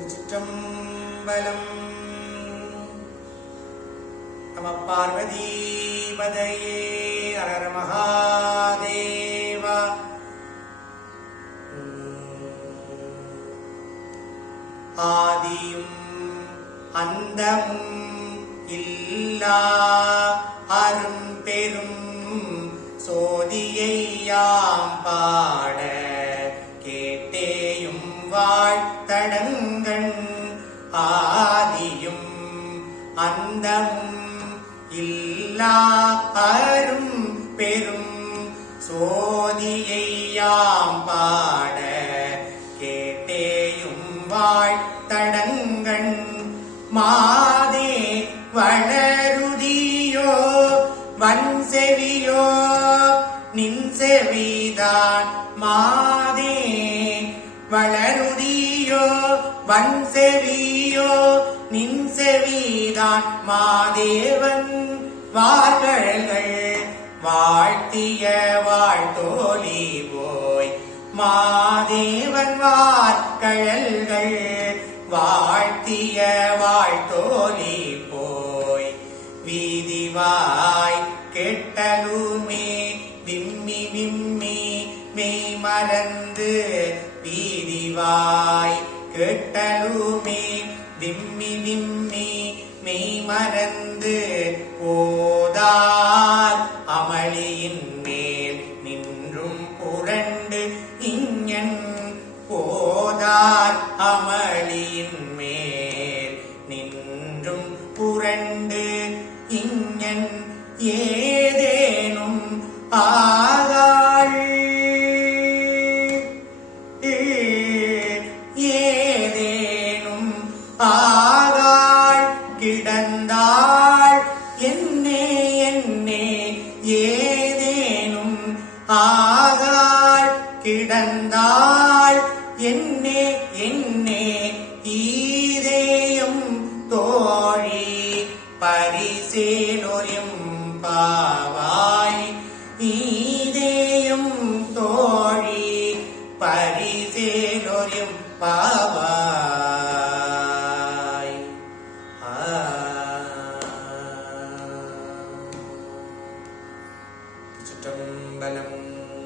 திருச்சிற்றம்பலம். நம பார்வதீபதையே அலர மகாதேவா. ஆதியும் அந்தமும் இல்லா. அரும் பெரும் சோதியையாம் பாட ஆதியும் அந்தமும் இல்லா அரும் பெரும் சோதியையாம் பாட கேட்டேயும் வாழ்த்தடங்கண் மாதே வளருதியோ வன் செவியோ நின் செவிதான் மாதே வளருதியோ வன் செவியோ நின் செவிதான் மாதேவன் வார்கள்கள் வாழ்த்திய வாழ்த்தோலி போய். மாதேவன் வார்கழல்கள் வாழ்த்திய வாழ்த்தோலி போய். வீதிவாய் கெட்டலுமே விம்மி விம்மி மெய் மறந்து வீதிவாய் கெட்டலுமே விம்மி விம்மி மெய் மறந்து போதார். அமளியின் மேல் நின்றும் புரண்டு இங்கன் போதார். அமளியின் மேல் நின்றும் புரண்டு இங்கன் ஏதேனும் ஆ கிடந்தாள் என்னே என்னே ஏதேனும் ஆகாள் கிடந்தாள். என்னே என்னே ஈதேயும் தோழி பரிசேலொரியும் பாவாய். ஈதேயும் தோழி பரிசேலொரியும் பாவாய். tum